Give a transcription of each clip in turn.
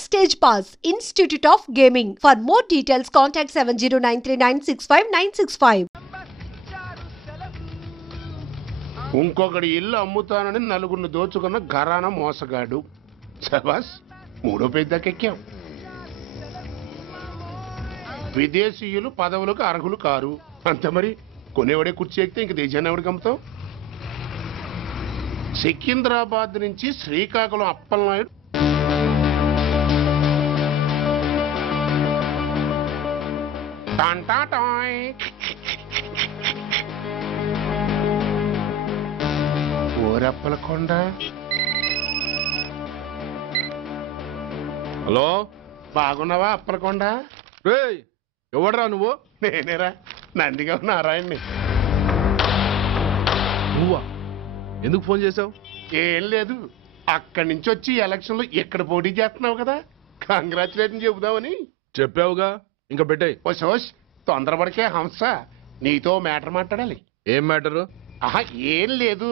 Backstage Pass, Institute of Gaming. For more details, contact 7093965965. ఇంకొకటి ఇల్లు అమ్ముతానని నలుగురిని దోచుకున్న ఘరానా మోసగాడు. శబాస్, మూడో పెద్దకెక్కాం. విదేశీయులు పదవులకు అర్హులు కారు అంతే మరి. కొనేవాడే కుర్చీ ఎక్కితే ఇంక దేశాన్ని ఎవడికి అమ్ముతాం? సికింద్రాబాద్ నుంచి శ్రీకాకుళం అప్పలనాయుడు ఓరప్పలకొండ. హలో, బాగున్నావా అప్పలకొండ? ఎవడరా నువ్వు? నేనేరా, నందిగా నారాయణ్ని. నువ్వా? ఎందుకు ఫోన్ చేసావు? ఏం లేదు, అక్కడి నుంచి వచ్చి ఎలక్షన్ లో ఇక్కడ పోటీ చేస్తున్నావు కదా, కంగ్రాచులేషన్ చెబుదామని. చెప్పావుగా, ఇంకా పెట్టాయి. ఓ సోష్, తొందరపడికే హంస, నీతో మ్యాటర్ మాట్లాడాలి. ఏం మ్యాటరు? ఆహా, ఏం లేదు.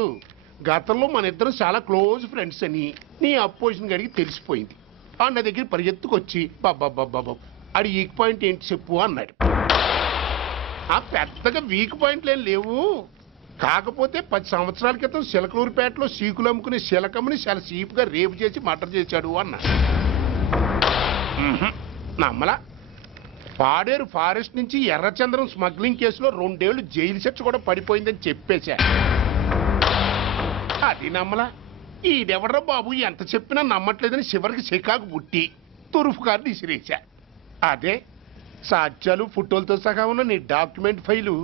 గతంలో మన ఇద్దరం చాలా క్లోజ్ ఫ్రెండ్స్ అని నీ అపోజిషన్ గడికి తెలిసిపోయింది. ఆ నా దగ్గర పరిగెత్తుకొచ్చి బాబా అడి వీక్ పాయింట్ ఏంటి చెప్పు అన్నాడు. ఆ పెద్దగా వీక్ పాయింట్లు ఏం లేవు, కాకపోతే 10 సంవత్సరాల క్రితం చిలకలూరుపేటలో సీకులు అమ్ముకునే శిలకమ్మని చాలా సీపుగా రేపు చేసి మర్డర్ చేశాడు అన్నా. నమ్మలా. పాడేరు ఫారెస్ట్ నుంచి ఎర్రచంద్రం స్మగ్లింగ్ కేసులో 2 ఏళ్లు జైలు శిక్ష కూడా పడిపోయిందని చెప్పేశా. అది నమ్మలా. ఈడెవడ్రా బాబు ఎంత చెప్పినా నమ్మట్లేదని చివరికి చికాకు పుట్టి తురుపు కార్డు ఇసిరేశా. అదే సాక్ష్యాలు ఫోటోలతో సహా ఉన్న నీ డాక్యుమెంట్ ఫైలు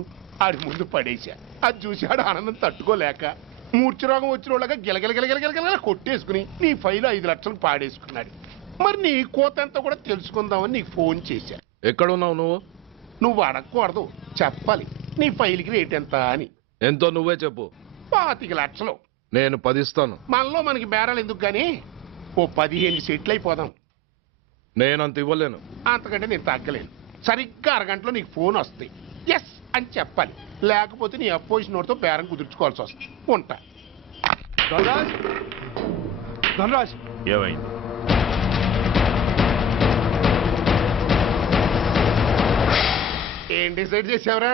ఆడి ముందు పడేశా. అది చూసి ఆడు ఆనందం తట్టుకోలేక మూర్ఛరోగం వచ్చిన వాళ్ళగా గిలగిలగిలగిలగిలగిల కొట్టేసుకుని నీ ఫైలు 5 లక్షలు పాడేసుకున్నాడు. మరి నీ కోతంతా కూడా తెలుసుకుందామని నీకు ఫోన్ చేశా. ఎక్కడున్నావు నువ్వు? నువ్వు అడగకూడదు, చెప్పాలి. నీ ఫైల్కి రేట్ ఎంత అని. ఎంతో నువ్వే చెప్పు. 25 లక్షలు. నేను 10 ఇస్తాను. మనలో మనకి బేరాలు ఎందుకు గానీ ఓ 15 సెట్లు అయిపోదాం. నేనంత ఇవ్వలేను. అంతకంటే నేను తగ్గలేను. సరిగ్గా అరగంటలో నీకు ఫోన్ వస్తాయి. ఎస్ అని చెప్పాలి, లేకపోతే నీ అపోజిషన్ వాడితో బేరం కుదుర్చుకోవాల్సి వస్తుంది. ఉంటా. ధనరాజ్, ఏమైంది? ఏం డిసైడ్ చేసావురా?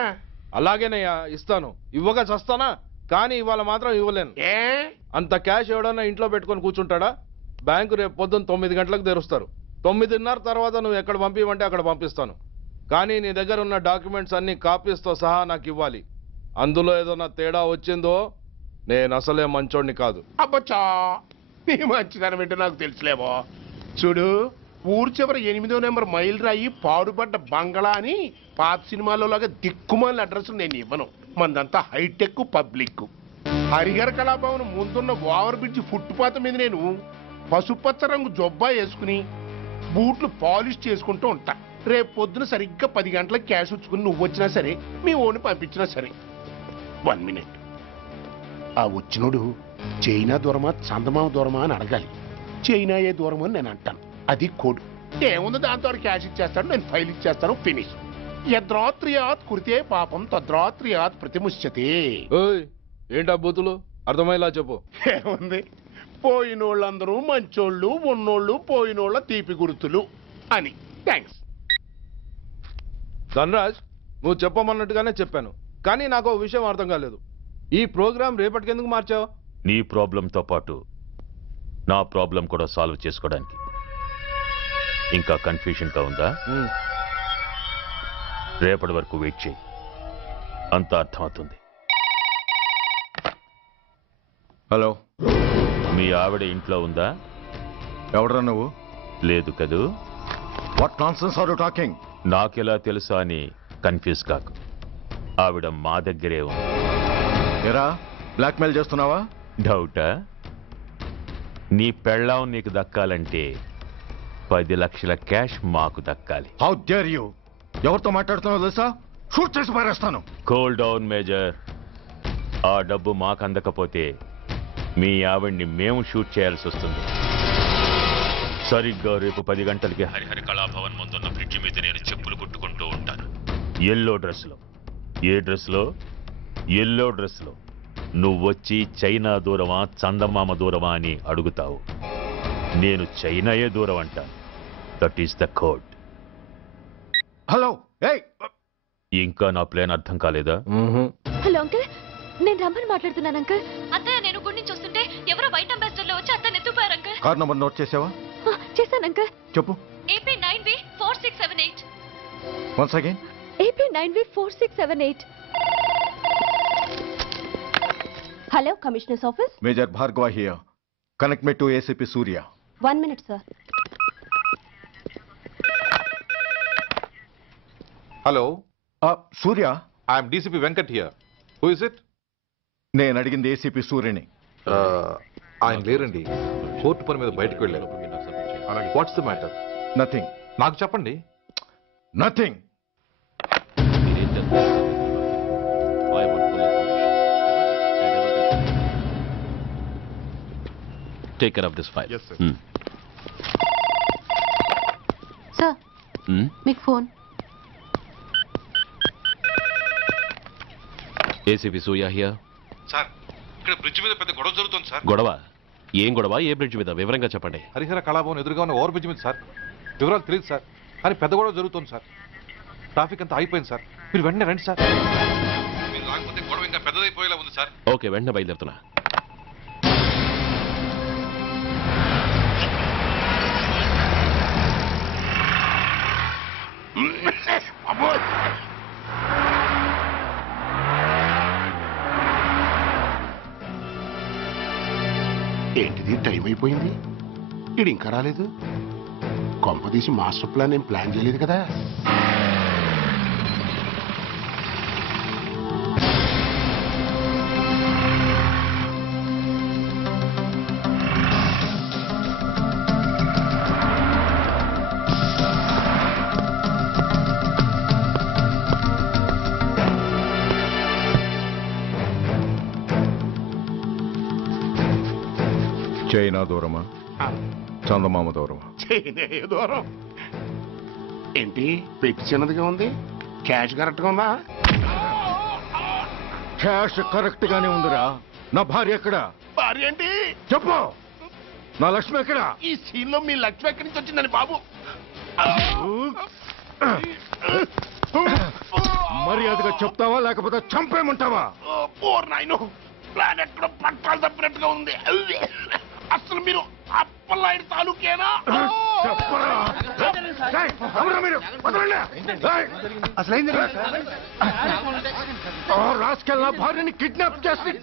అలాగేనయ్యా, ఇస్తాను. ఇవ్వగా చస్తానా, కానీ ఇవాళ మాత్రం ఇవ్వలేను. ఏ అంత క్యాష్ ఎవడన్నా ఇంట్లో పెట్టుకొని కూర్చుంటాడా? బ్యాంకు రేపు పొద్దున్న 9 గంటలకు తెరుస్తారు. 9:30 తర్వాత నువ్వు ఎక్కడ పంపిమంటే అక్కడ పంపిస్తాను. కానీ నీ దగ్గర ఉన్న డాక్యుమెంట్స్ అన్ని కాపీస్తో సహా నాకు ఇవ్వాలి. అందులో ఏదైనా తేడా వచ్చిందో నేను అసలే మంచోడిని కాదు. అబ్బచ్చా, నీ మంచిదనం ఏంటో నాకు తెలుసులేవో. చూడు, ఊరు చివర 8వ నెంబర్ మైల్ రాయి పాడుపడ్డ బంగళా అని పాత సినిమాలో లాగా దిక్కుమాల అడ్రస్ నేను ఇవ్వను. మందంతా హైటెక్ పబ్లిక్. హరిహర కళాభవన్ ముందున్న ఓవర్ బ్రిడ్జ్ ఫుట్పాత్ మీద నేను పసుపచ్చ రంగు జొబ్బా వేసుకుని బూట్లు పాలిష్ చేసుకుంటూ ఉంటా. రేపు పొద్దున సరిగ్గా 10 గంటలకు క్యాష్ వచ్చుకుని నువ్వు వచ్చినా సరే, మీ ఓని పంపించినా సరే. 1 మినిట్. ఆ వచ్చినోడు చైనా దూరమా చందమామ దూరమా అని అడగాలి. చైనా ఏ దూరం అని నేను అంటాను. అది కోడ్. ఏముంది, దాంతో క్యాష్ ఇచ్చేస్తాడు, నేను ఫైల్ ఇచ్చేస్తాను, ఫినిష్. యద్రాత్రియాత్ కురితే పాపం తద్రాత్రియాత్ ప్రతిముష్యతే. ఏంటా బూతులు? అర్థమయ్యేలా చెప్పు. ఏముంది, పోయినోళ్ళందరూ మంచోళ్ళు, ఉన్నోళ్ళు పోయినోళ్ళ తీపి గుర్తులు అని. థ్యాంక్స్. ధనరాజ్, నువ్వు చెప్పమన్నట్టుగానే చెప్పాను, కానీ నాకు ఓ విషయం అర్థం కాలేదు. ఈ ప్రోగ్రాం రేపటికి ఎందుకు మార్చావు? నీ ప్రాబ్లంతో పాటు నా ప్రాబ్లం కూడా సాల్వ్ చేసుకోవడానికి. ఇంకా కన్ఫ్యూషన్గా ఉందా? రేపటి వరకు వెయిట్ చేయి, అంత అర్థమవుతుంది. హలో, మీ ఆవిడ ఇంట్లో ఉందా? ఎవడరా నువ్వు? లేదు కదూ. What nonsense are you talking? నాకెలా తెలుసా అని కన్ఫ్యూజ్ కాకు. ఆవిడ మా దగ్గరే ఉంది. ఎరా, బ్లాక్మెయిల్ చేస్తున్నావా? డౌటా? నీ పెళ్ళాం నీకు దక్కాలంటే 10 లక్షల క్యాష్ మాకు దక్కాలి. How dare you! ఎవరితో మాట్లాడుతున్నావు తెలుసా? షూట్ చేసి పారేస్తాను. Cool down major. ఆ డబ్బు మాకు అందకపోతే మీ ఆవిడ్ని మేము షూట్ చేయాల్సి వస్తుంది. సరిగ్గా రేపు 10 గంటలకి హరిహర కళాభవన్ ముందున్న బ్రిడ్జి మీద నేను చెప్పులు కుట్టుకుంటూ ఉంటాను. ఎల్లో డ్రెస్లో. ఏ డ్రెస్లో? ఎల్లో డ్రెస్లో. నువ్వొచ్చి చైనా దూరమా చందమామ దూరమా అని అడుగుతావు. నేను చైనాయే దూరం అంటాను. That is the code. Hello ఏయ్ ఇంకా నా ప్లాన్ అర్థం కాలేదా? హలో అంకుల్, నేను రమ్మని మాట్లాడుతున్నాను అంకుల్. అత్తయ్య నేను గుడి నుంచి వస్తుంటే ఎవరో వైట్ అంబాసిడర్ లో వచ్చి అత్తయ్య ఎత్తుపోయారు అంకుల్. కార్ నంబర్ నోట్ చేసావా? చేశాను అంకుల్. చెప్పు. AP9V4678. Once again. AP9V4678. Hello, commissioners office. Major Bhargava here. Connect me to ACP Surya. 1 minute sir. Hello, Surya, I'm DCP Venkat here. Who is it? నేను అడిగింది ACP సూర్యని. ఆయన లేరండి, కోర్టు పని మీద బయటకు వెళ్ళారు. What's the matter? నథింగ్. నాకు చెప్పండి. Nothing. Take care of this file. Yes, sir. Sir, మీకు phone. ACP Surya here. Sir, ఇక్కడ బ్రిడ్జ్ మీద పెద్ద గొడవ జరుగుతుంది సార్. గొడవ? ఏం గొడవ? ఏ బ్రిడ్జ్ మీద? వివరంగా చెప్పండి. హరిహర కళాభవన్ ఎదురుగా ఉన్న ఓవర్ బ్రిడ్జ్ మీద సార్. వివరాలు తెలియదు సార్, కానీ పెద్ద గొడవ జరుగుతుంది సార్. ట్రాఫిక్ అంతా అయిపోయింది సార్. మీరు వెంటనే రండి సార్. మీరు రాకపోతే గొడవ ఇంకా పెద్దదైపోయేలా ఉంది సార్. ఓకే, వెంటనే బయలుదేరుతున్నా. ఏంటిది, టైం అయిపోయింది, ఇది ఇంకా రాలేదు. కొంపదీసి మాస్టర్ ప్లాన్ ఏం ప్లాన్ చేయలేదు కదా? చైనా దూరమా, చందమామ దూరమా? చైనా దూరం ఏంటి, పెట్టి చిన్నదిగా ఉంది, క్యాష్ కరెక్ట్గా ఉందా? క్యాష్ కరెక్ట్ గానే ఉందిరా. నా భార్య ఎక్కడ? భార్య ఏంటి చెప్పు. నా లక్ష్మి ఎక్కడ? ఈ సీన్ లో మీ లక్ష్మి ఎక్కడి నుంచి వచ్చిందని బాబు? మర్యాదగా చెప్తావా లేకపోతే చంపేమంటావా? ఓర్ నాయను, ప్లాన్ ఎక్కడ పట్టాలు తప్పినట్టుగా ఉంది. అసలు మీరు అప్పలాంటి తాలూకేనా? రాసుకెళ్ళ భార్యని కిడ్నాప్ చేసి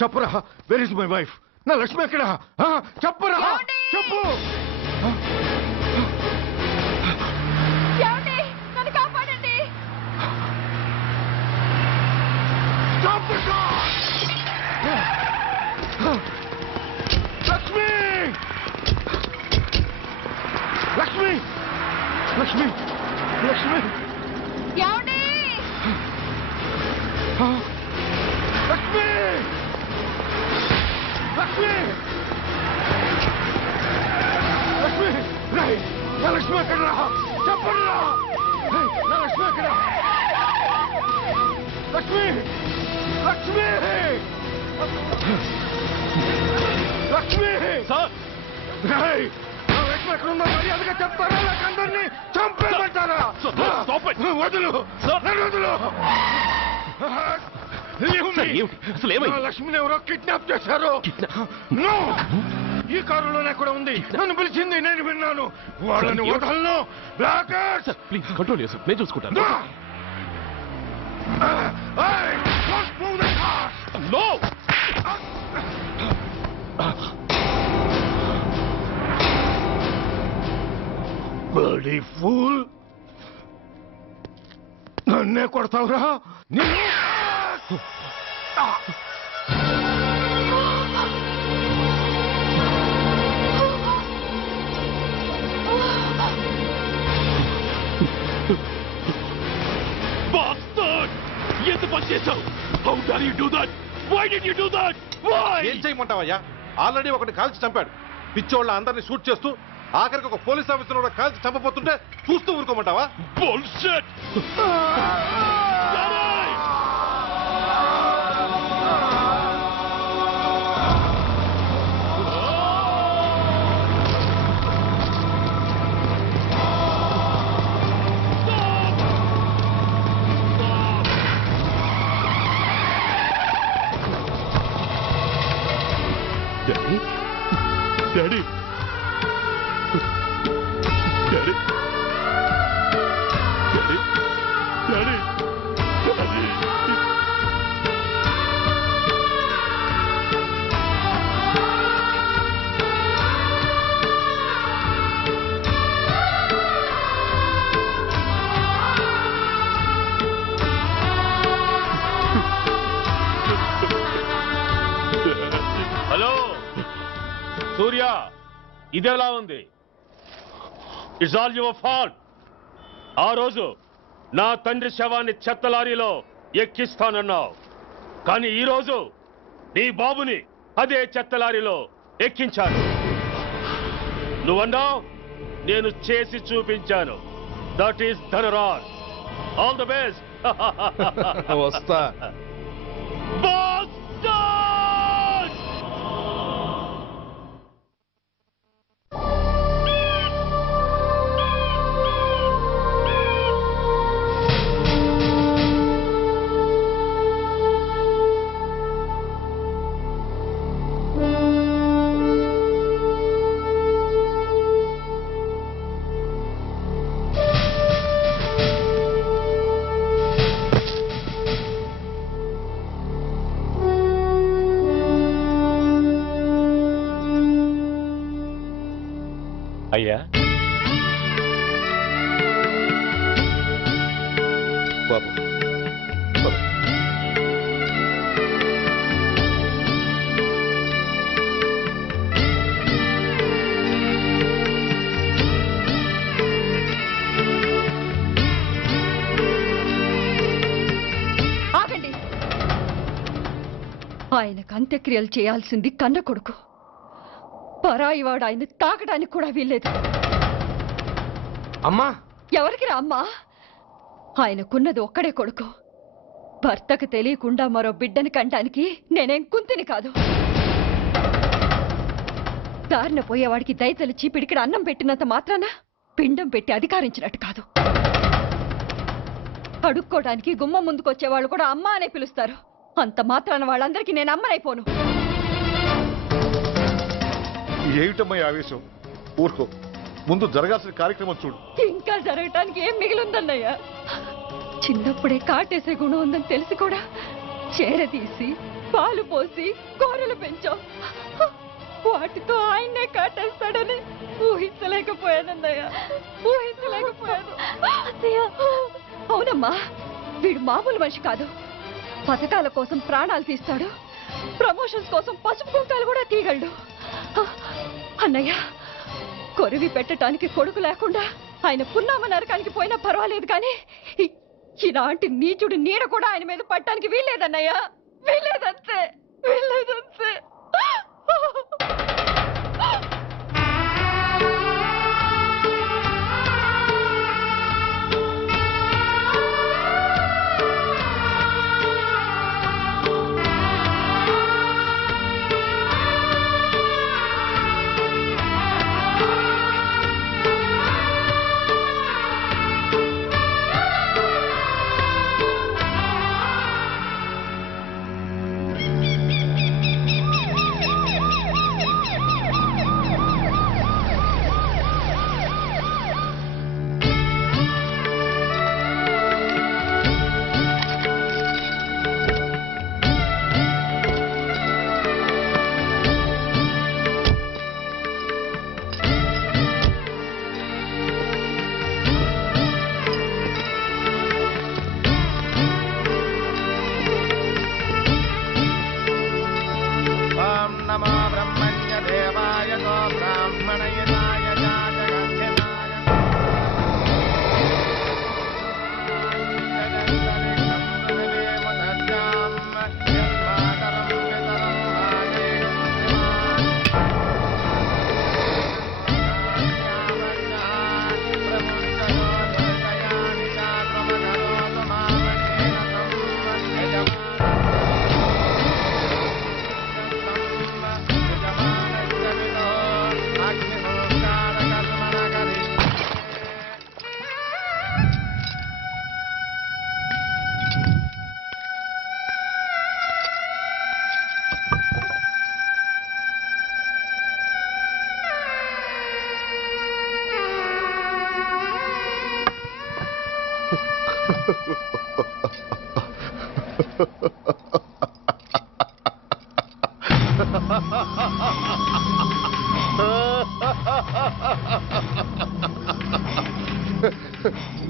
చెప్పరా, వేర్ ఇస్ మై వైఫ్? నా లక్ష్మి ఎక్కడ? చెప్పరా, చెప్పు. నన్ను కాపాడండి. లక్ష్మి, లక్ష్మి, లక్ష్మి, లక్ష్మి, ఏమండి? లక్ష్మి, లక్ష్మి, లక్ష్మి, రాయ్, నా లక్ష్మి ఎక్కడ? చెప్పండి రా, నా లక్ష్మి ఎక్కడ? లక్ష్మి, లక్ష్మి, లక్ష్మి, రాయ్, నా లక్ష్మి ఎక్కడ ఉందో మర్యాదగా చెప్తారా లేక అందరినీ చంపేమంటారా? వదులు, నన్ను వదులు. లక్ష్మిని ఎవరో కిడ్నాప్ చేశారు. ఈ కారులోనే కూడా ఉంది. నన్ను పిలిచింది, నేను విన్నాను. వాళ్ళని వదలను. ప్లీజ్ కంట్రోల్ చేసి నేను చూసుకుంటాను. బడీ ఫూల్, నన్నే కొడతావురా? ఎంత పని చేశావు? How dare you do that? Why did you do that? Why? ఏం చేయమంటావయ్యా? ఆల్రెడీ ఒకటి కాల్చి చంపాడు. పిచ్చోళ్ళ అందరినీ షూట్ చేస్తూ ఆఖరికి ఒక పోలీస్ ఆఫీసర్ కూడా కాల్చి చంపబోతుంటే చూస్తూ ఊరుకోమంటావా? Bullshit! Daddy daddy daddy daddy daddy hello Surya, ఇదెలా ఉంది? It's all your fault. ఆ రోజు నా తండ్రి శవాన్ని చెత్త లారీలో ఎక్కిస్తానన్నావు, కానీ ఈరోజు నీ బాబుని అదే చెత్త లారీలో ఎక్కించాను. నువ్వన్నావు, నేను చేసి చూపించాను. That is Dhanraj. All the best. వస్తా. అయ్యా, బాబు ఆగండి. ఆయనకు అంత్యక్రియలు చేయాల్సింది కన్న కొడుకు. పరాయివాడు ఆయన తాకడానికి కూడా వీల్లేదు. అమ్మా, ఎవరికి రా అమ్మా? ఆయనకున్నది ఒక్కడే కొడుకు. భర్తకు తెలియకుండా మరో బిడ్డని కంటానికి నేనేం కుంతిని కాదు. దారిన పోయేవాడికి దయతలిచి పిడికిడ అన్నం పెట్టినంత మాత్రాన పిండం పెట్టి అధికారించినట్టు కాదు. అడుక్కోవడానికి గుమ్మం ముందుకొచ్చేవాళ్ళు కూడా అమ్మ అనే పిలుస్తారు. అంత మాత్రాన వాళ్ళందరికీ నేను అమ్మనైపోను. ఏమిటమ్మా ఆవేశం? ఊరుకో, ముందు జరగాల్సిన కార్యక్రమం చూడు. ఇంకా జరగటానికి ఏం మిగిలిందన్నయ్య? చిన్నప్పుడే కాటేసే గుణం ఉందని తెలిసి కూడా చేరదీసి పాలు పోసి కూరలు పెంచాం. వాటితో ఆయన్నే కాటేస్తాడని ఊహించలేకపోయానన్నయ్య, ఊహించలేకపోయాను. అవునమ్మా, వీడు మామూలు మనిషి కాదు. పథకాల కోసం ప్రాణాలు తీస్తాడు, ప్రమోషన్స్ కోసం పసుపు కుంకాలు కూడా తీయగలడు. అన్నయ్య, కొరివి పెట్టడానికి కొడుకు లేకుండా ఆయన పున్నామ నరకానికి పోయినా పర్వాలేదు, కానీ ఇలాంటి నీచుడు నీడ కూడా ఆయన మీద పట్టడానికి వీల్లేదన్నయ్య, వీల్లేదంతే, వీల్లేదంతే.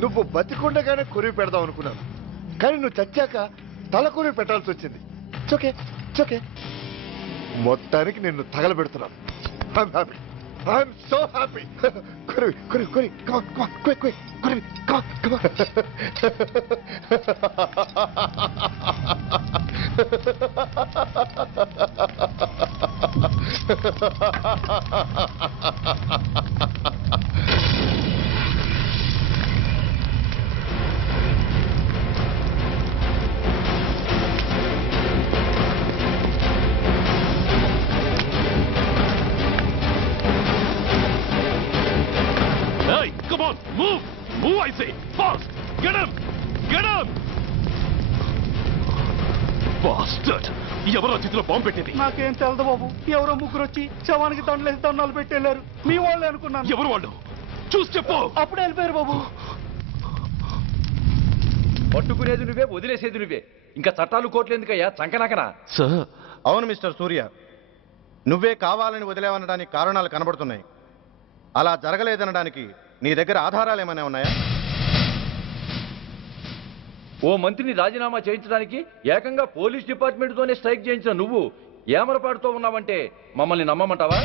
నువ్వు బతికుండగానే కొరివి పెడదాం అనుకున్నాను, కానీ నువ్వు చచ్చాక తల కొరివి పెట్టాల్సి వచ్చింది. చోకే చోకే మొత్తానికి నిన్ను తగలబెడుతున్నాను. I'm so happy. Kuri, come on, quick. Kuri, come on. Come on, move! Move, I say! Fast! Get him! Get him! Bastard! ఎవరో చేతిలో బాంబు పెట్టేది? నాకేం తెలదు బాబు. ఎవరో ముగ్గురు వచ్చి శవానికి దండలేసి దండాలు పెట్టేళ్లారు. మీ వాళ్ళే అనుకున్నాను. ఎవరు వాళ్ళు? చూసి చెప్పు. అప్పుడే వెళ్ళిపోయారు బాబు. పట్టుకునేది నువ్వే, వదిలేసేది నువ్వే. ఇంకా చట్టాలు కోట్లు ఎందుకయ్యా చంకనాకనా? సార్, అవును మిస్టర్ సూర్య, నువ్వే కావాలని వదిలేవనడానికి కారణాలు కనబడుతున్నాయి. అలా జరగలేదనడానికి నీ దగ్గర ఆధారాలు ఏమైనా ఉన్నాయా? ఓ మంత్రిని రాజీనామా చేయించడానికి ఏకంగా పోలీస్ డిపార్ట్మెంట్తోనే స్ట్రైక్ చేయించిన నువ్వు ఏమరపాటుతో ఉన్నావంటే మమ్మల్ని నమ్మమంటావా?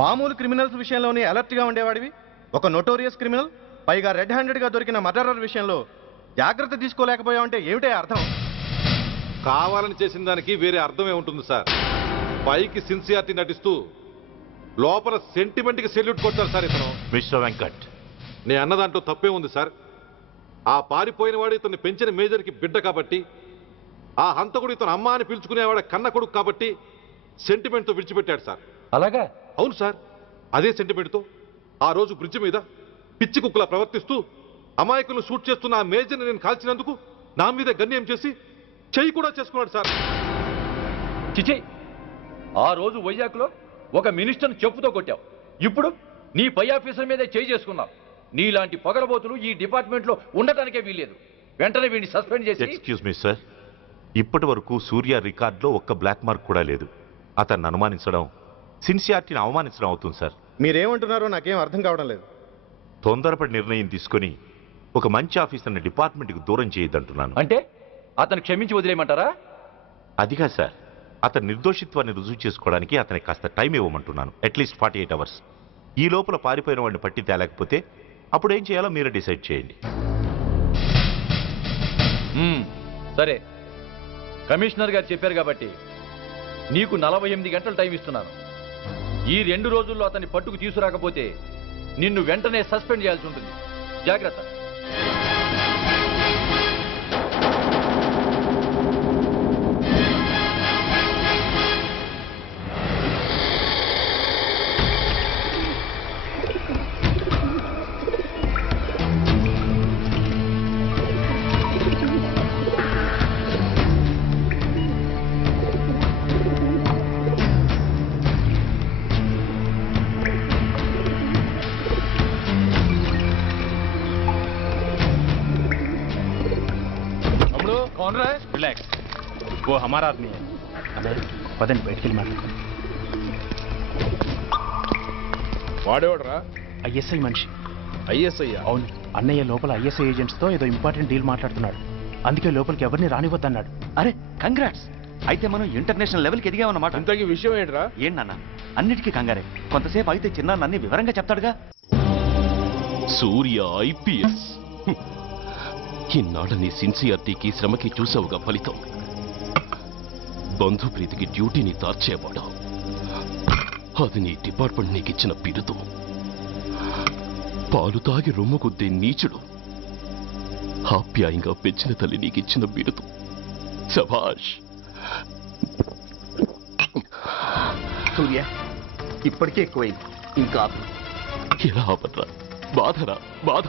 మామూలు క్రిమినల్స్ విషయంలోనే అలర్ట్గా ఉండేవాడివి, ఒక నోటోరియస్ క్రిమినల్, పైగా రెడ్ హ్యాండెడ్గా దొరికిన మర్డరర్ విషయంలో జాగ్రత్త తీసుకోలేకపోయావంటే ఏమిటే అర్థం? కావాలని చేసిన దానికి వేరే అర్థమే ఉంటుంది సార్. పైకి సిన్సియారిటీ నటిస్తూ లోపల సెంటిమెంట్కి సెల్యూట్ కొడతారు సార్ ఇతను. మిస్టర్ వెంకట్, నే అన్న దాంట్లో తప్పే ఉంది సార్. ఆ పారిపోయిన వాడు ఇతన్ని పెంచిన మేజర్కి బిడ్డ కాబట్టి, ఆ హంతకుడు ఇతను అమ్మ అని పిలుచుకునేవాడు కన్న కొడుకు కాబట్టి సెంటిమెంట్తో విడిచిపెట్టాడు సార్. అలాగా? అవును సార్. అదే సెంటిమెంట్తో ఆ రోజు బ్రిడ్జ్ మీద పిచ్చి కుక్కలా ప్రవర్తిస్తూ అమాయకులను షూట్ చేస్తున్న ఆ మేజర్ని నేను కాల్చినందుకు నా మీద గన్యం చేసి చెయ్యి కూడా చేసుకున్నాడు సార్. చిచి, ఆ రోజు వైజాగ్లో ఒక మినిస్టర్ని చెప్పుతో కొట్టావు, ఇప్పుడు నీ పై ఆఫీసర్ మీదే చేయి చేసుకున్నావు. నీలాంటి పొగరబోతులు ఈ డిపార్ట్మెంట్లో ఉండటానికే వీల్లేదు. వెంటనే వీడిని సస్పెండ్ చేసి. ఎక్స్క్యూజ్ మీ సార్, ఇప్పటి వరకు సూర్య రికార్డులో ఒక్క బ్లాక్ మార్క్ కూడా లేదు. అతన్ని అనుమానించడం సిన్సియారిటీని అవమానించడం అవుతుంది సార్. మీరేమంటున్నారో నాకేం అర్థం కావడం లేదు. తొందరపడి నిర్ణయం తీసుకొని ఒక మంచి ఆఫీసర్ని డిపార్ట్మెంట్కి దూరం చేయొద్దంటున్నాను. అంటే అతను క్షమించి వదిలేయమంటారా? అదిగా సార్, అతని నిర్దోషిత్వాన్ని రుజువు చేసుకోవడానికి అతనికి కాస్త టైం ఇవ్వమంటున్నాను. At least 48 hours. ఈ లోపల పారిపోయిన వాడిని పట్టి తేలేకపోతే అప్పుడు ఏం చేయాలో మీరే డిసైడ్ చేయండి. సరే, కమిషనర్ గారు చెప్పారు కాబట్టి నీకు 48 గంటలు టైం ఇస్తున్నాను. ఈ 2 రోజుల్లో అతన్ని పట్టుకు తీసుకురాకపోతే నిన్ను వెంటనే సస్పెండ్ చేయాల్సి ఉంటుంది. జాగ్రత్త. कौन रहा है? रिलैक्स, वो हमारा आदमी है. अबे पदन बैठ के मार. వాడేవాడరా? ఐఎస్ఐ మనిషి. ఐఎస్ఐ? అవును, అన్నయ్య లోపల ఐఎస్ఐ ఏజెంట్స్తో ఏదో ఇంపార్టెంట్ డీల్ మాట్లాడుతున్నాడు. అందుకే లోపలికి ఎవరిని రానివద్దన్నాడు. అరే కంగ్రాట్స్, అయితే మనం ఇంటర్నేషనల్ లెవెల్కి ఎదిగామన్నమాట. ఇంతకీ విషయం ఏంట్రా? ఏంటన్నా అన్నిటికీ కంగారే. కొంతసేపు అయితే చిన్న అన్ని వివరంగా చెప్తాడుగా. సూర్య ఐపీఎస్. ఇన్నాళ్ళ నీ సిన్సియారిటీకి శ్రమకి చూసావుగా ఫలితం. బంధుప్రీతికి డ్యూటీని తార్చేవాడు. అది నీ డిపార్ట్మెంట్ నీకిచ్చిన బిరుదు. పాలు తాగి రొమ్ము కొద్దే నీచుడు ఆప్యాయంగా పెంచిన తల్లి నీకిచ్చిన బిరుదు. శభాష్. సూర్య ఇప్పటికే ఎక్కువైంది, ఇంకా ఎలా ఆపట్రా? బాధరా బాధ.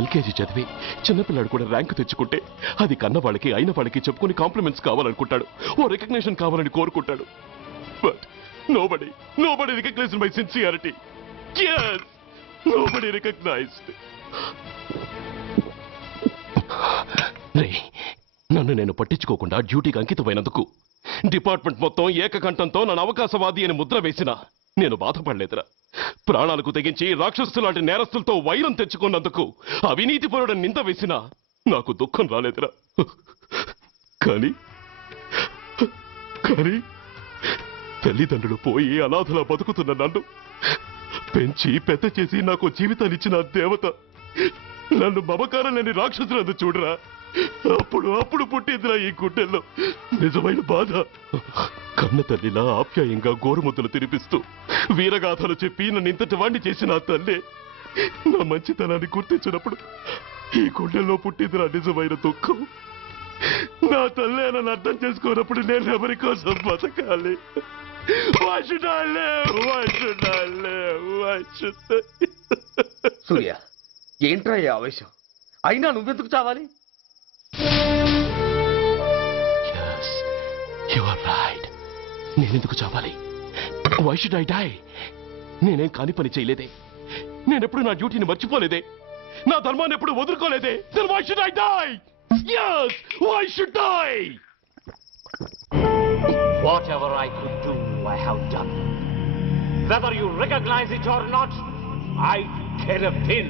ఎల్కేజీ చదివి చిన్నపిల్లాడు కూడా ర్యాంకు తెచ్చుకుంటే అది కన్నవాళ్ళకి అయిన వాళ్ళకి చెప్పుకుని కాంప్లిమెంట్స్ కావాలనుకుంటాడు, ఓ రికగ్నిషన్ కావాలని కోరుకుంటాడు. But nobody recognized my sincerity. Yes, nobody recognized. నన్ను నేను పట్టించుకోకుండా డ్యూటీకి అంకితమైనందుకు డిపార్ట్మెంట్ మొత్తం ఏకకంఠంతో నన్ను అవకాశవాది అని ముద్ర వేసినా నేను బాధపడలేదురా. ప్రాణాలకు తెగించి రాక్షసు లాంటి నేరస్తులతో వైరం తెచ్చుకున్నందుకు అవినీతిపరుడు నింద వేసినా నాకు దుఃఖం రాలేదురా. కానీ తల్లిదండ్రులు పోయి అనాథలా బతుకుతున్న నన్ను పెంచి పెద్ద చేసి నాకు జీవితాన్నిచ్చిన దేవత నన్ను మమకారం లేని రాక్షసులందు చూడరా. అప్పుడు పుట్టిందిరా ఈ గుడ్డెల్లో నిజమైన బాధ. కన్న తల్లిలా ఆప్యాయంగా గోరుముద్దలు తినిపిస్తూ వీరగాథలు చెప్పి నన్ను ఇంతటి వాణ్ణి చేసిన ఆ తల్లే నా మంచితనాన్ని గుర్తించినప్పుడు ఈ గుడ్డెల్లో పుట్టిందిరా నిజమైన దుఃఖం. నా తల్లే నన్ను అర్థం చేసుకోనప్పుడు నేను ఎవరి కోసం బతకాలి? సూర్య, ఏంట్రా ఈ ఆవేశం? అయినా నువ్వెందుకు చావాలి? నేనెందుకు చావాలి? Why should I die? నేనేం కాని పని చేయలేదే. నేనెప్పుడు నా డ్యూటీని మర్చిపోలేదే. నా ధర్మాన్ని ఎప్పుడు వదులుకోలేదే. Then why should I die? Yes, why should I? Whatever I could do, I have done. Whether you recognize it or not, I care a pin.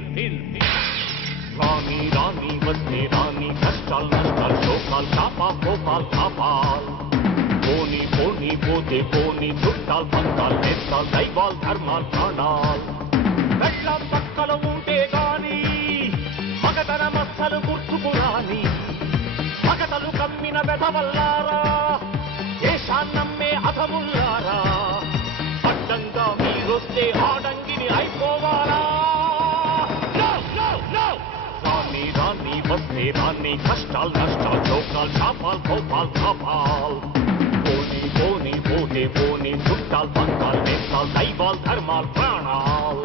Rani, Vasti, Rani, Kastal, Nastal, Shokal, Kapa, Kopal, Kapal. Poni, Pote, Poni, Chuttal, Pankal, Nestal, Daival, Dharmal, Pranal. Vellam Pakkala Unte Gani, Magadana Masalu Gurtukurani, Magatalu Kammina Vedavallara, Yeshannamme Athamullara, Paddanga Meeroste Adangini Aipovala. No! Rani, Vasti, Rani, Kastal, Nastal, Chokal, Kapal, Kopal, Kapal. Poni, Pote, Poni, Chuttal, Pankal, Nestal, Daival, Dharmal, Pranal.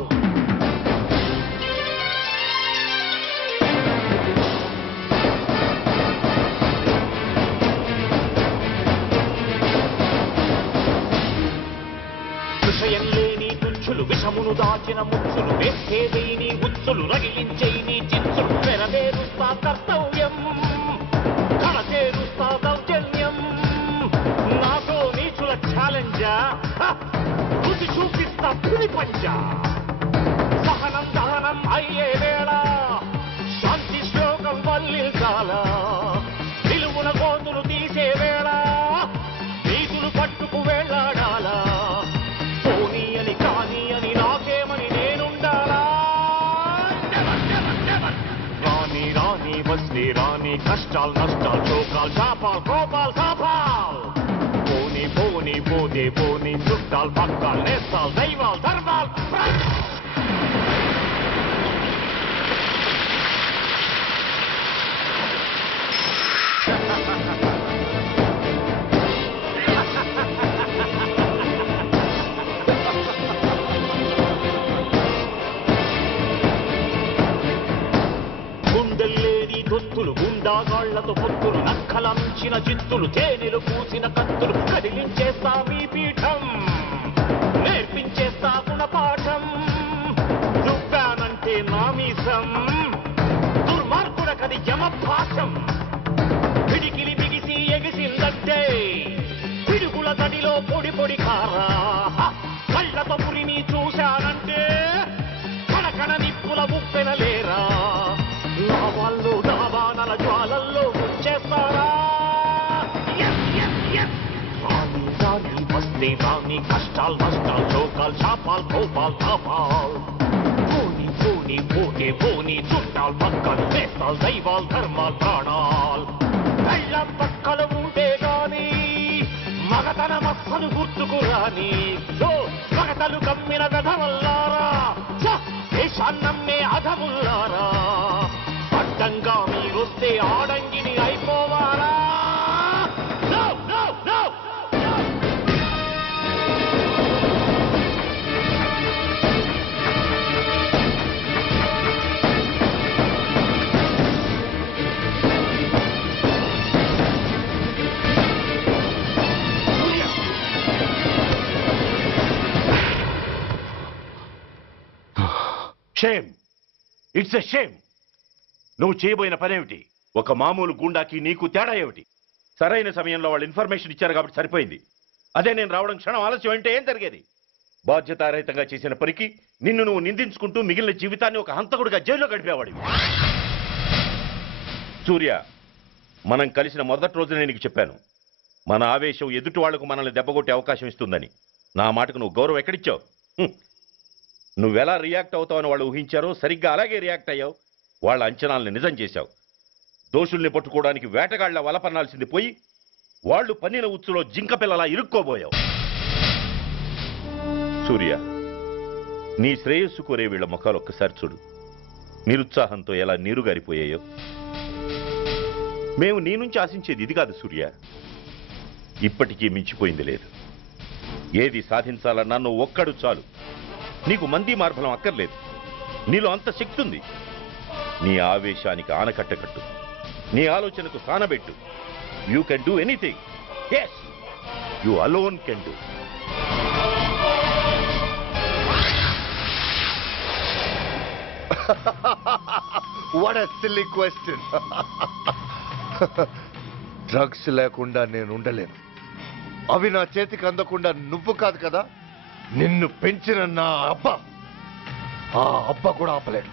విషయం లేని తుచ్చులు విషమును దాచిన ముచ్చులు వేసేదేని ఉచ్చులు రగిలించేని చిచ్చులు నెరవేరుస్తా కర్తవ్యం కడచేరుస్తా దౌర్జన్యం నాతో నీచుల ఛాలెంజా రుచి చూపిస్తా పులి పంజా సహనం దహనం అయ్యే వేళ శాంతి శ్లోకం వల్లించాల నిలువున కోతులు తీసే వేళ నీతులు పట్టుకు వేళ్లాడాలా Vasti, Rani, Kastal, Nastal, Chokal, Kapal, Kopal, Kapal. Poni, Pote, Poni, Chuttal, Pankal, Nestal, Daival, Dharmal, Pranal. దొత్తులు గుండాగాళ్లతో పొత్తులు నక్కలంచిన చిత్తులు తేనెలు పూసిన కత్తులు కదిలించేస్తా మీ పీఠం నేర్పించేస్తా గుణపాఠం దువ్వానంటే నామీసం దుర్మార్గుల కది యమభాషం పిడికిలి బిగిసి ఎగిసిందంటే పిడుగుల తడిలో పొడి పొడి కారా కళ్ళతో పులిని చూశానంటే కనకన నిప్పుల ముప్పెనలేరా లావాల్లో దావానల జ్వాలల్లో వచ్చేస్తారా రాని వస్తే రాని కష్టాల్ నష్టాల్ చోకాల్ చాపాల్ కోపాల్ కాపాల్ పోని పోటే చుట్టాల్ పక్కలు వేస్తాల్ దైవాల్ ధర్మాల్ ప్రాణాల్ కళ్ళం పక్కలు ఉంటే గాని మగతన మస్సలు గుర్తుకు రాని మగతలు కమ్మిన వెధవల్లారా దేశాన్నమ్మే అధముల్లారా అడ్డంగా మీరొస్తే ఆడంగిని అయిపోవాలా షేమ్, ఇట్స్ ఎ షేమ్. నువ్వు చేయబోయిన పనేమిటి? ఒక మామూలు గుండాకి నీకు తేడా ఏమిటి? సరైన సమయంలో వాళ్ళు ఇన్ఫర్మేషన్ ఇచ్చారు కాబట్టి సరిపోయింది. అదే నేను రావడం క్షణం ఆలస్యం అంటే ఏం జరిగేది? బాధ్యతారహితంగా చేసిన పనికి నిన్ను నువ్వు నిందించుకుంటూ మిగిలిన జీవితాన్ని ఒక హంతకుడిగా జైల్లో గడిపేవాడివి. సూర్య, మనం కలిసిన మొదటి రోజునే నీకు చెప్పాను, మన ఆవేశం ఎదుటి వాళ్లకు మనల్ని దెబ్బగొట్టే అవకాశం ఇస్తుందని. నా మాటకు నువ్వు గౌరవం ఎక్కడిచ్చావు? నువ్వెలా రియాక్ట్ అవుతావని వాళ్ళు ఊహించారో సరిగ్గా అలాగే రియాక్ట్ అయ్యావు. వాళ్ళ అంచనాల్ని నిజం చేశావు. దోషుల్ని పట్టుకోవడానికి వేటగాళ్ల వలపన్నాల్సింది పోయి వాళ్ళు పన్నిన ఉచ్చులో జింక పిల్లలా ఇరుక్కోబోయావు. సూర్య, నీ శ్రేయస్సు కోరే వీళ్ళ ముఖాలు ఒక్కసారి చూడు. నిరుత్సాహంతో ఎలా నీరుగారిపోయాయో. మేము నీ నుంచి ఆశించేది ఇది కాదు సూర్య. ఇప్పటికీ మించిపోయింది లేదు. ఏది సాధించాలన్నా నువ్వు ఒక్కడు చాలు. నీకు మంది మార్బలం అక్కర్లేదు. నీలో అంత శక్తి ఉంది. నీ ఆవేశానికి ఆనకట్ట కట్టు, నీ ఆలోచనకు సానబెట్టు. You can do anything. yes, you alone can do. What a silly question. Drugs లేకుండా నేను ఉండలేను. అవి నా చేతికి అందకుండా నువ్వు కాదు కదా, నిన్ను పెంచిన నా అబ్బ, ఆ అబ్బ కూడా ఆపలేడు.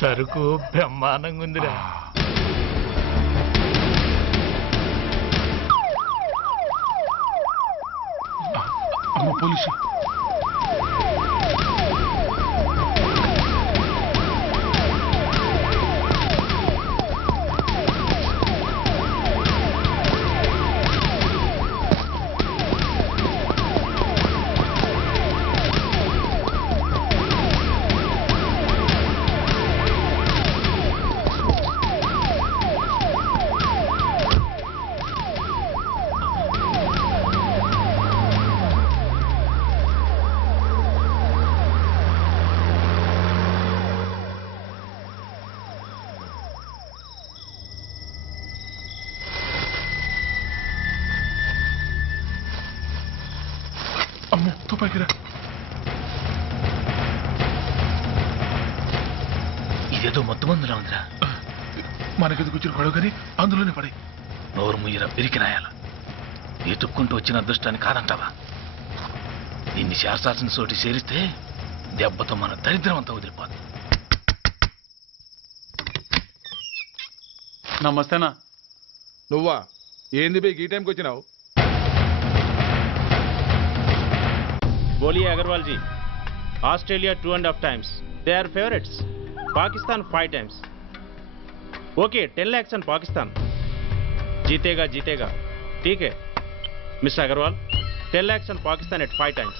సరుకు బ్రహ్మాండంగా ఉందిరా. పోలీసు ఇదేదో మొత్తం మందులా ఉందిరా. మనకెందుకు వచ్చిన గొడవ కానీ అందులోనే పడి నోరు ముయ్యరా పిరికినాయాల. ఎతుక్కుంటూ వచ్చిన అదృష్టాన్ని కాదంటావా? దీన్ని శాస్త్రాసిన చోటి చేరిస్తే దెబ్బతో మన దరిద్రం అంతా వదిలిపోదు. నమస్తేనా. నువ్వా? ఏంది బే ఈ టైంకి వచ్చినావు? बोलिए Agarwal ji. Australia 2.5 times. They are favorites. Pakistan 5 times. Okay, 10 lakhs on Pakistan. जीतेगा जीतेगा. ठीक है mister Agarwal. 10 lakhs on Pakistan at 5 times.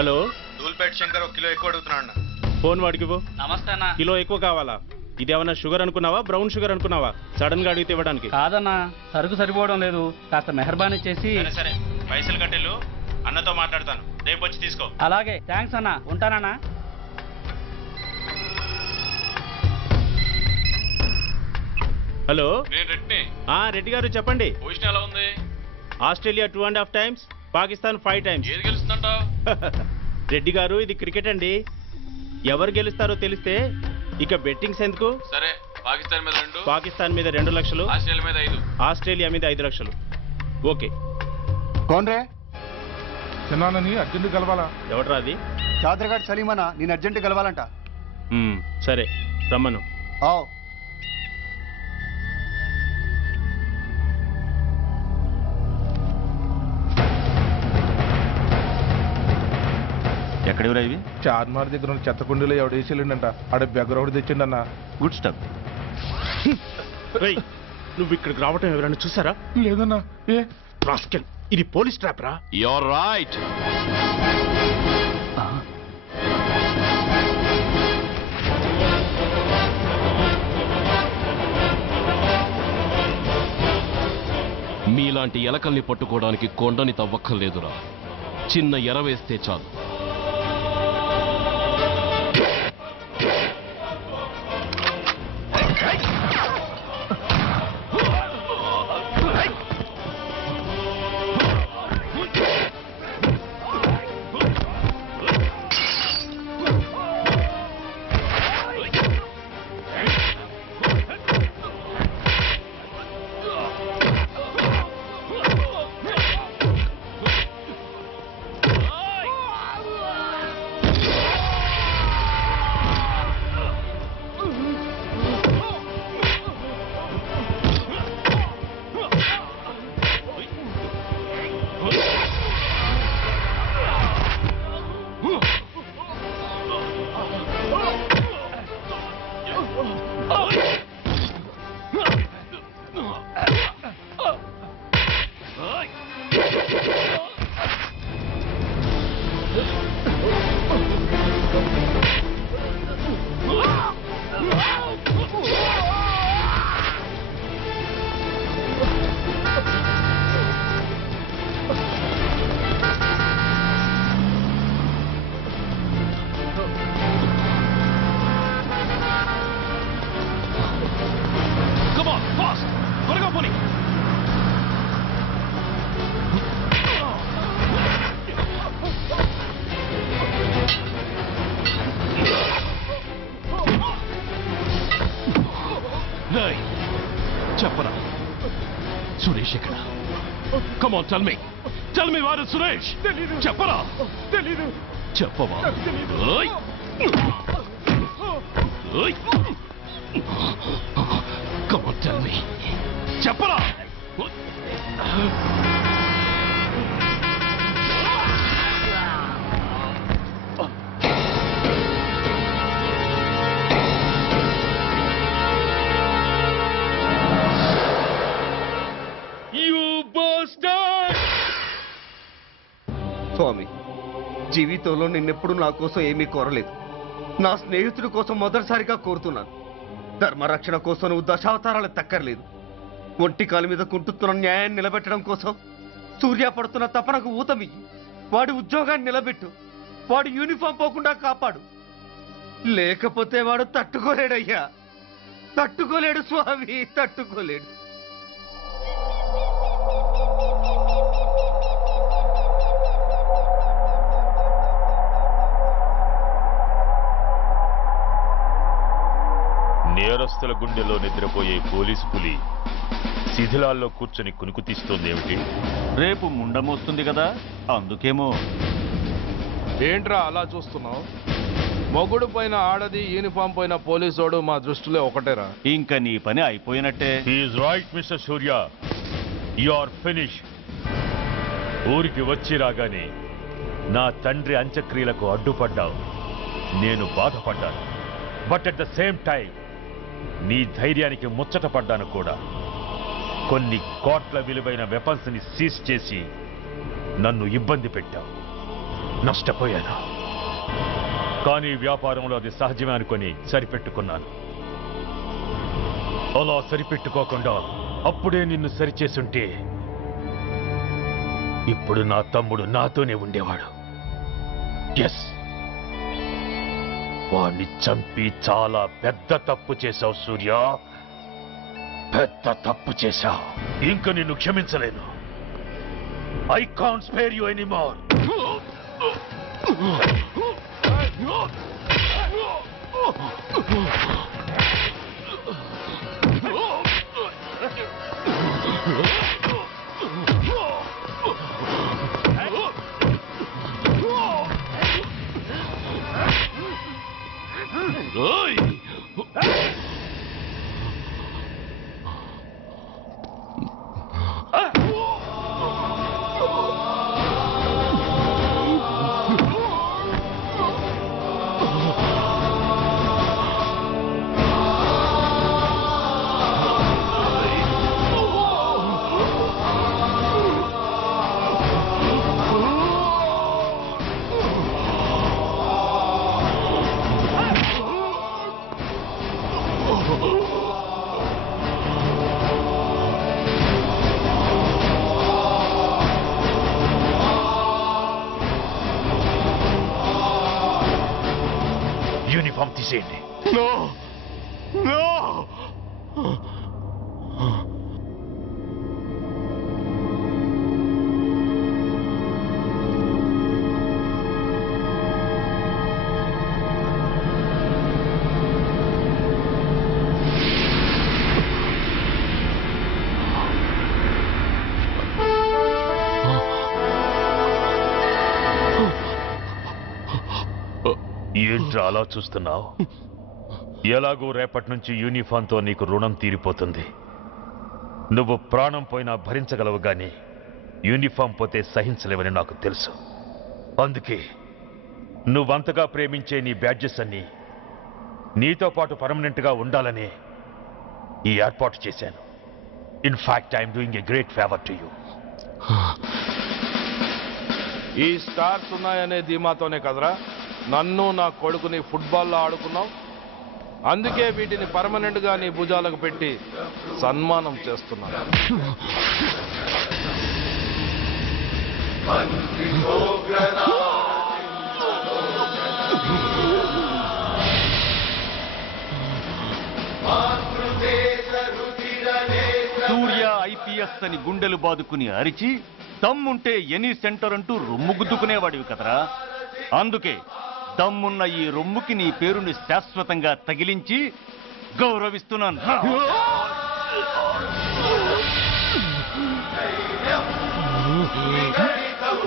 Hello, Dhoolpet Shankar 1 kilo ఎక్కువ అడుగుతున్నాడు. ఫోన్ వాడికి ఇవ్వు. నమస్తే అన్న. కిలో ఎక్కువ కావాలా? ఇదేమన్నా షుగర్ అనుకున్నావా, బ్రౌన్ షుగర్ అనుకున్నావా? సడన్ గా అడిగితే ఇవ్వడానికి కాదన్నా, సరుకు సరిపోవడం లేదు. కాస్త మెహర్బానీ చేసి. సరే పైసలు కట్టెలు, అన్నతో మాట్లాడతాను, రేపు వచ్చి తీసుకో. అలాగే, థ్యాంక్స్ అన్న, ఉంటానన్నా. హలో, రెడ్డి. రెడ్డి గారు చెప్పండి. పొజిషన్ ఎలా ఉంది? Australia 2.5 times, Pakistan 5 times. ఏది గెలుస్తుందంట? రెడ్డి గారు, ఇది క్రికెట్ అండి. ఎవరు గెలుస్తారో తెలిస్తే ఇక బెట్టింగ్స్ ఎందుకు? సరే, పాకిస్తాన్ మీద 2, పాకిస్తాన్ మీద 2 లక్షలు, ఆస్ట్రేలియా మీద 5, ఆస్ట్రేలియా మీద 5 లక్షలు. ఓకే. కోన్రే చిన్నానని అర్జెంట్ కలవాలా? ఎవడ్రా అది? చాదరగాడ్ సలీమనా, నేను అర్జెంట్ కలవాలంట. సరే రమ్మను. ఎక్కడెవరా ఇవి? చార్మార్ దగ్గర ఉన్న చెత్త కుండీలో ఎవడు వేసేళ్ళంట. ఆడ బెగ్గరొకటి తెచ్చిండన్నా. Good stuff. నువ్వు ఇక్కడికి రావటం ఎవరైనా చూసారా? లేదన్నా. ఏ రాస్కెల్, ఇది పోలీస్ ట్రాప్ రా. You're right. మీలాంటి ఎలకల్ని పట్టుకోవడానికి కొండని తవ్వక్కర్లేదురా. చిన్న ఎర వేస్తే చాలు. Come on, tell me. Tell me where is Suresh? చెప్పరా? తెలీదు. చెప్పవా? ఓయ్. ఓయ్. Come on, tell me. చెప్పరా? స్వామి, జీవితంలో నిన్నెప్పుడు నా కోసం ఏమీ కోరలేదు. నా స్నేహితుడి కోసం మొదటిసారిగా కోరుతున్నాను. ధర్మరక్షణ కోసం నువ్వు దశావతారాలు తక్కర్లేదు. ఒంటి కాలు మీద కుంటుతున్న న్యాయాన్ని నిలబెట్టడం కోసం సూర్య పడుతున్న తపనకు ఊతమియ్యి. వాడి ఉద్యోగాన్ని నిలబెట్టు. వాడు యూనిఫామ్ పోకుండా కాపాడు. లేకపోతే వాడు తట్టుకోలేడయ్యా. తట్టుకోలేడు స్వామి, తట్టుకోలేడు. నేరస్తుల గుండెలో నిద్రపోయే పోలీసు పులి శిథిలాల్లో కూర్చొని కునుకు తీస్తోందేమిటి? రేపు ముండమొస్తుంది కదా, అందుకేమో. ఏంట్రా అలా చూస్తున్నావు? మొగుడు పైన ఆడది, యూనిఫామ్ పైన పోలీసోడు మా దృష్టిలో ఒకటేరా. ఇంకా నీ పని అయిపోయినట్టే. Is right mister Surya, you are finish. ఊరికి వచ్చి రాగానే నా తండ్రి అంత్యక్రియలకు అడ్డుపడ్డావు. నేను బాధపడ్డాను. But at the same time నీ ధైర్యానికి ముచ్చట పడ్డాను కూడా. కొన్ని కోట్ల విలువైన వెపన్స్ ని సీజ్ చేసి నన్ను ఇబ్బంది పెట్టావు. నష్టపోయాను. కానీ వ్యాపారంలో అది సహజమే అనుకొని సరిపెట్టుకున్నాను. అలా సరిపెట్టుకోకుండా అప్పుడే నిన్ను సరిచేస్తుంటే ఇప్పుడు నా తమ్ముడు నాతోనే ఉండేవాడు. ఎస్, వాణ్ణి చంపి చాలా పెద్ద తప్పు చేశావు సూర్య. పెద్ద తప్పు చేశావు. ఇంక నిన్ను క్షమించలేను. I can't spare you anymore. Uniform తీసేయండి. No no. ఏంట్రా అలా చూస్తున్నావు? ఎలాగో రేపటి నుంచి యూనిఫామ్తో నీకు రుణం తీరిపోతుంది. నువ్వు ప్రాణం పోయినా భరించగలవు గాని యూనిఫామ్ పోతే సహించలేవని నాకు తెలుసు. అందుకే నువ్వంతగా ప్రేమించే నీ బ్యాడ్జెస్ అన్ని నీతో పాటు పర్మనెంట్గా ఉండాలని ఈ ఏర్పాటు చేశాను. In fact I'm doing a great favour to you. ఈ స్టార్స్ ఉన్నాయనే ధీమాతోనే కదరా నన్ను నా కొడుకుని ఫుట్బాల్లో ఆడుకున్నావు. అందుకే వీటిని పర్మనెంట్ గా నీ భుజాలకు పెట్టి సన్మానం చేస్తున్నాను. సూర్య ఐపీఎస్ అని గుండెలు బాదుకుని అరిచి దమ్ముంటే ఎనీ సెంటర్ అంటూ రొమ్ము గుద్దుకునేవాడివి కదరా. అందుకే దమ్మున్న ఈ రొమ్ముకి నీ పేరుని శాశ్వతంగా తగిలించి గౌరవిస్తున్నాను.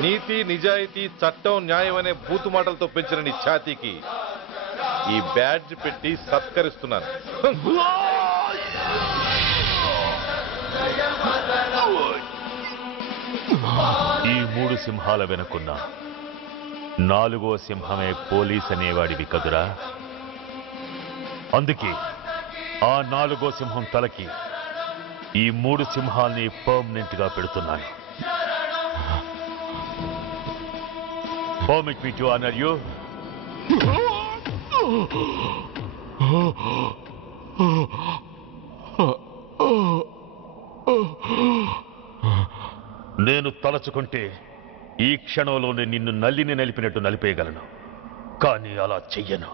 నీతి నిజాయితీ చట్టం న్యాయం అనే బూతు మాటలతో పెంచిన నీ ఛాతీకి ఈ బ్యాడ్జ్ పెట్టి సత్కరిస్తున్నాను. ఈ 3 సింహాల వెనుకున్న 4వ సింహమే పోలీస్ అనేవాడివి కదురా. అందుకే ఆ 4వ సింహం తలకి ఈ 3 సింహాల్ని పర్మనెంట్ గా పెడుతున్నాను. Permit me to honor you. నేను తలచుకుంటే ఈ క్షణంలోనే నిన్ను నల్లిని నలిపినట్టు నలిపేయగలను. కానీ అలా చెయ్యను.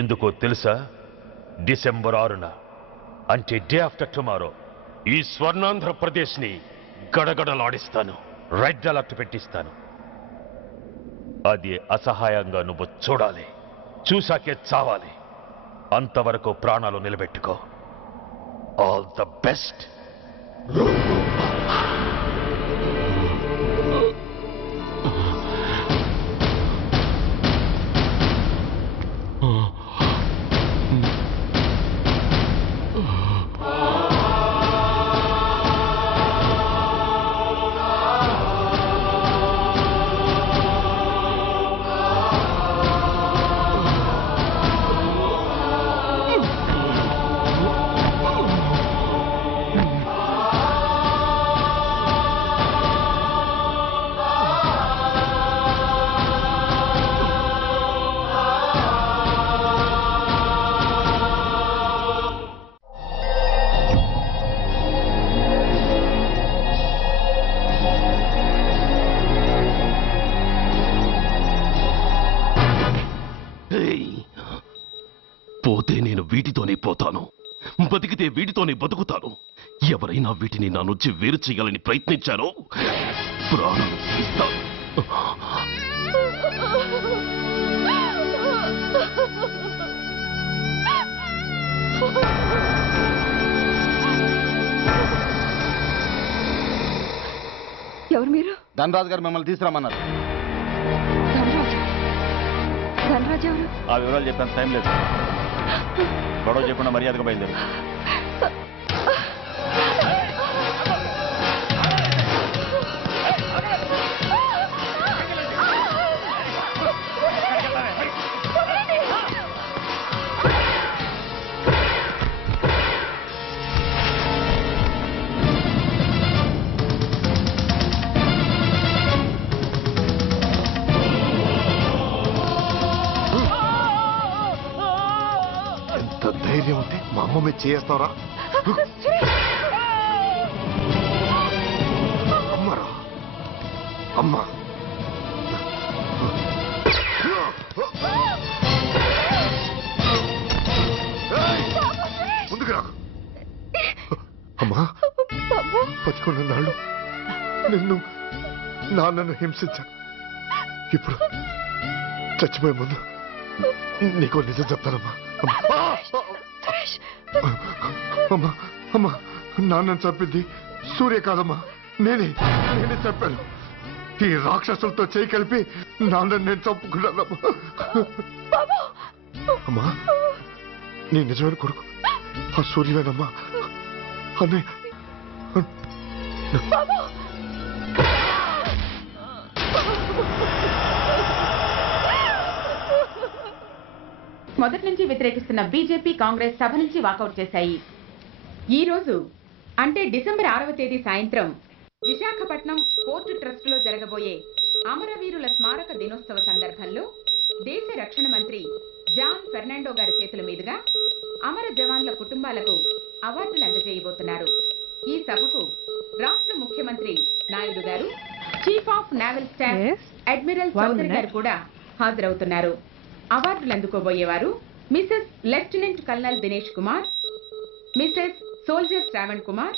ఎందుకో తెలుసా? డిసెంబర్ 6న అంటే డే ఆఫ్టర్ టుమారో ఈ స్వర్ణాంధ్రప్రదేశ్ ని గడగడలాడిస్తాను. రెడ్ అలర్ట్ పెట్టిస్తాను. అది అసహాయంగా నువ్వు చూడాలి. చూశాకే చావాలి. అంతవరకు ప్రాణాలు నిలబెట్టుకో. All the best. పోతే నేను వీటితోనే పోతాను, బతికితే వీటితోనే బతుకుతాను. ఎవరైనా వీటిని నా నుంచి వేరు చేయాలని ప్రయత్నించారో ప్రాణాలు తీస్తాను. ఎవరు మీరు? ధనరాజు గారు మిమ్మల్ని తీసుకురామన్నారు. ధనరాజు ఎవరు? ఆ వివరాలు చెప్పేంత టైం లేదు. గొడవ చెప్పకుండా మర్యాదగా బయలుదేరు. ధైర్యం ఉంటే మా అమ్మ మీద చేస్తావరా? అమ్మరా అమ్మ ముందుకు రా. అమ్మా బతికున్న నాళ్ళు నిన్ను నాన్నను హింసించాను. ఇప్పుడు చచ్చిపోయే ముందు నీకో నిజం చెప్తానమ్మా. అమ్మా అమ్మా నాన్నను చంపింది సూర్య కాదమ్మా, నేనే చంపాను. ఈ రాక్షసులతో చేయి కలిపి నాన్నను నేను చంపుకున్నానమ్మా. అమ్మా నీ నిజమైన కొడుకు ఆ సూర్యవేనమ్మా. అన్నయ్య మొదటి నుంచి వ్యతిరేకిస్తున్న బీజేపీ, కాంగ్రెస్ సభ నుంచి వాకౌట్ చేశాయి. ఈ రోజు అంటే డిసెంబర్ 6వ తేదీ సాయంత్రం విశాఖపట్నం పోర్టు ట్రస్టులో జరగబోయే అమరవీరుల స్మారక దినోత్సవ సందర్భంలో దేశ రక్షణ మంత్రి జాన్ ఫెర్నాండో గారి చేతుల మీదుగా అమర జవాన్ల కుటుంబాలకు అవార్డులు అందజేయబోతున్నారు. ఈ సభకు రాష్ట్ర ముఖ్యమంత్రి నాయుడు గారు, chief of naval staff admiral Chaudhary గారు కూడా హాజరవుతున్నారు. అవార్డులు అందుకోబోయేవారు Mrs lieutenant colonel Dinesh Kumar, Mrs soldier Shravan Kumar,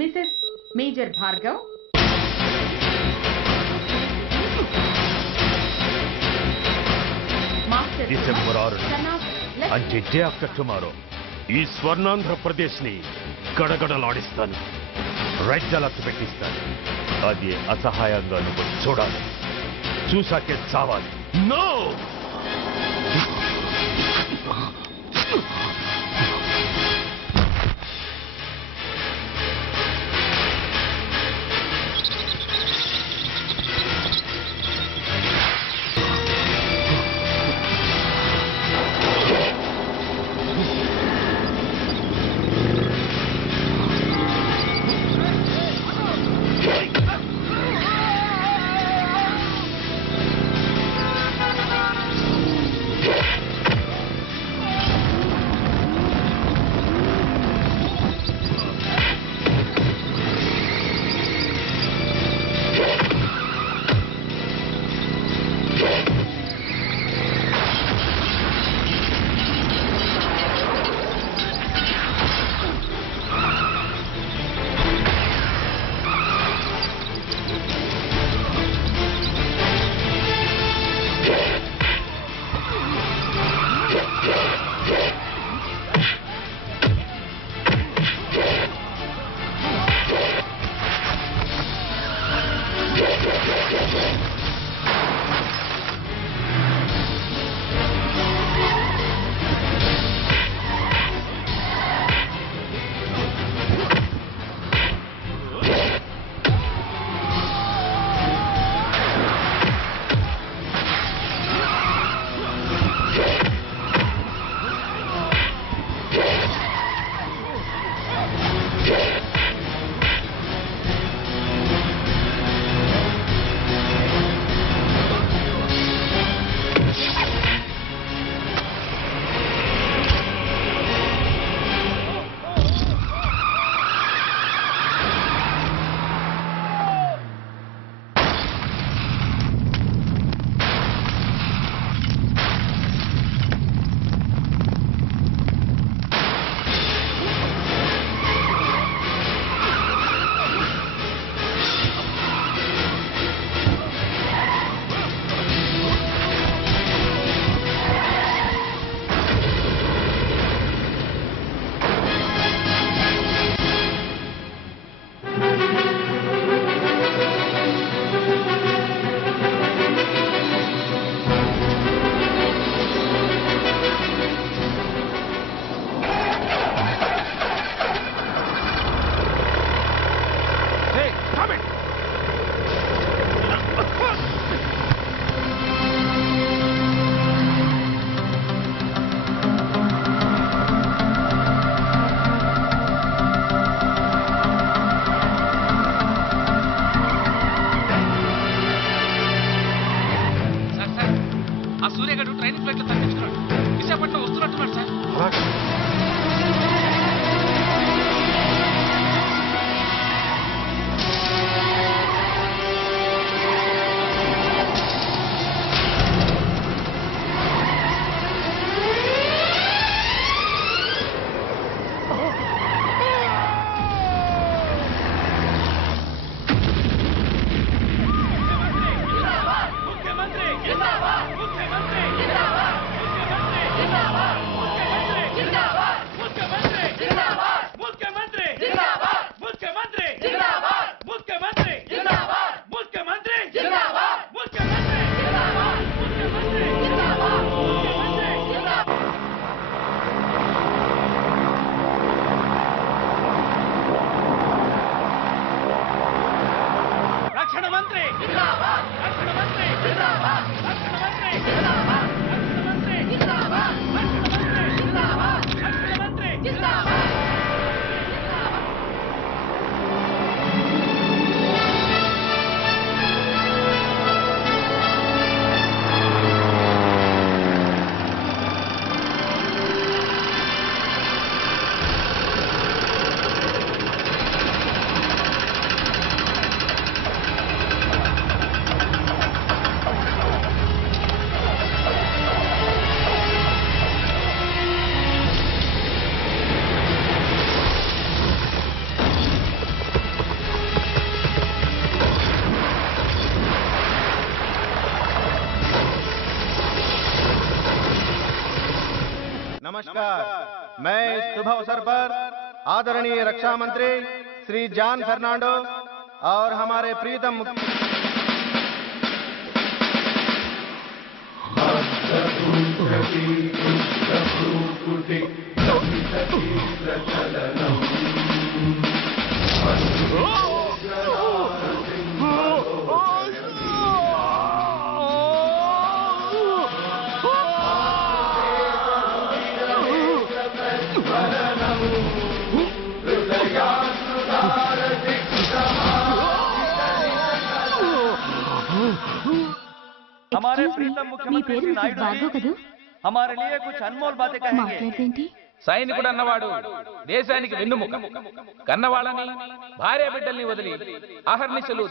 Mrs major Bhargav, December 6 అంటే డే ఆఫ్టర్ టుమారో ఈ స్వర్ణాంధ్రప్రదేశ్ ని గడగడలాడిస్తాను. రెడ్ అలర్ట్ పెట్టిస్తాను. అది అసహాయంగా నువ్వు చూడాలి, చూసాకే చావాలి. నో! नमस्कार, मैं इस शुभ अवसर पर आदरणीय रक्षा मंत्री श्री जॉन फर्नांडो और हमारे प्रीतम हमारे प्रीतम मुख्यमंत्री नायडू जी हमारे लिए कुछ अनमोल बातें कहेंगे సైనికుడు అన్నవాడు దేశానికి వెన్నుముక కన్నవాళ్ళని భార్య బిడ్డల్ని వదిలి అహర్నిశలు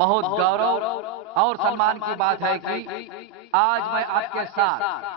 बहुत गौरव और सम्मान की बात है कि आज मैं आपके साथ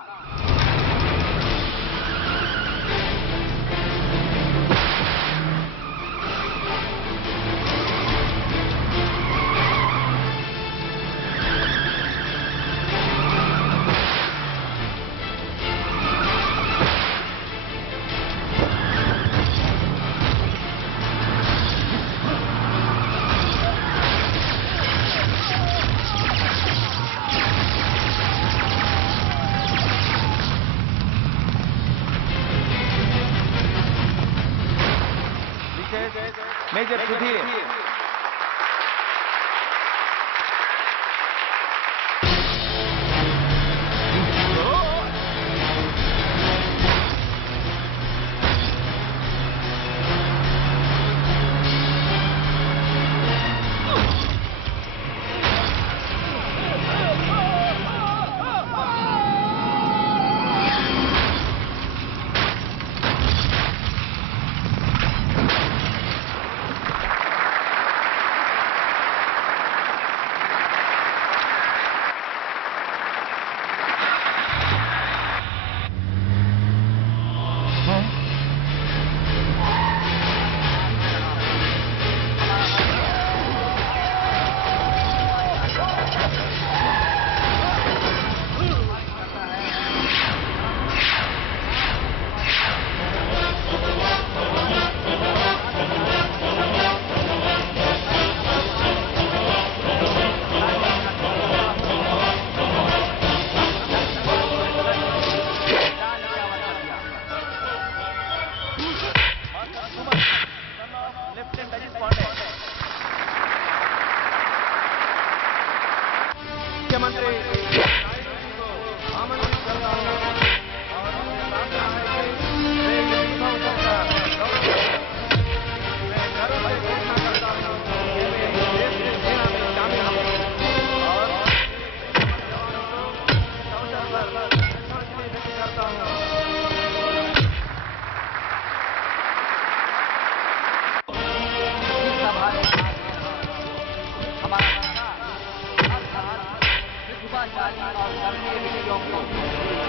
मेजर सुधीर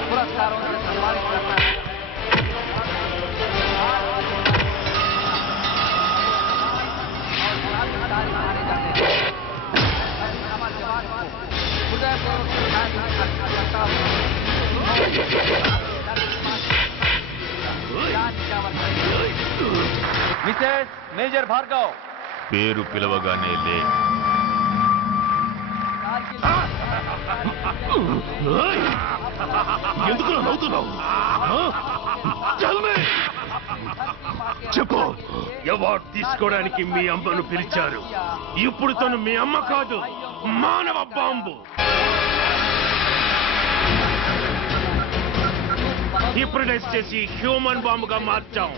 पुरस्कारों से सम्मानित करना है। मिसेस मेजर भार्गव పేరు పిలవగానే లే ఎందుకు నవ్వుతున్నావు? చెప్పు. అవార్డు తీసుకోవడానికి మీ అమ్మను పిలిచారు. ఇప్పుడు తను మీ అమ్మ కాదు, మానవ బాంబు. హిప్నటైజ్ చేసి హ్యూమన్ బాంబుగా మార్చాం.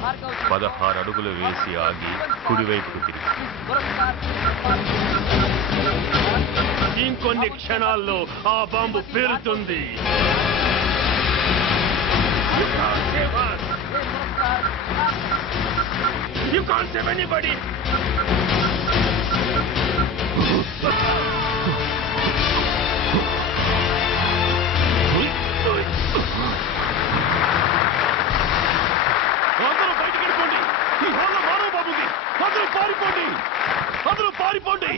16 అడుగులు వేసి ఆగి కుడివైపుకు తిరిగి ఇంకొన్ని క్షణాల్లో ఆ bomb పేలుతుంది. You can't save anybody. అందరూ బయటికి వెళ్ళిపోండి. ఈ హాల్లో మానవ బాబు ఉంది. అందరూ పారిపోండి. అందరూ పారిపోండి.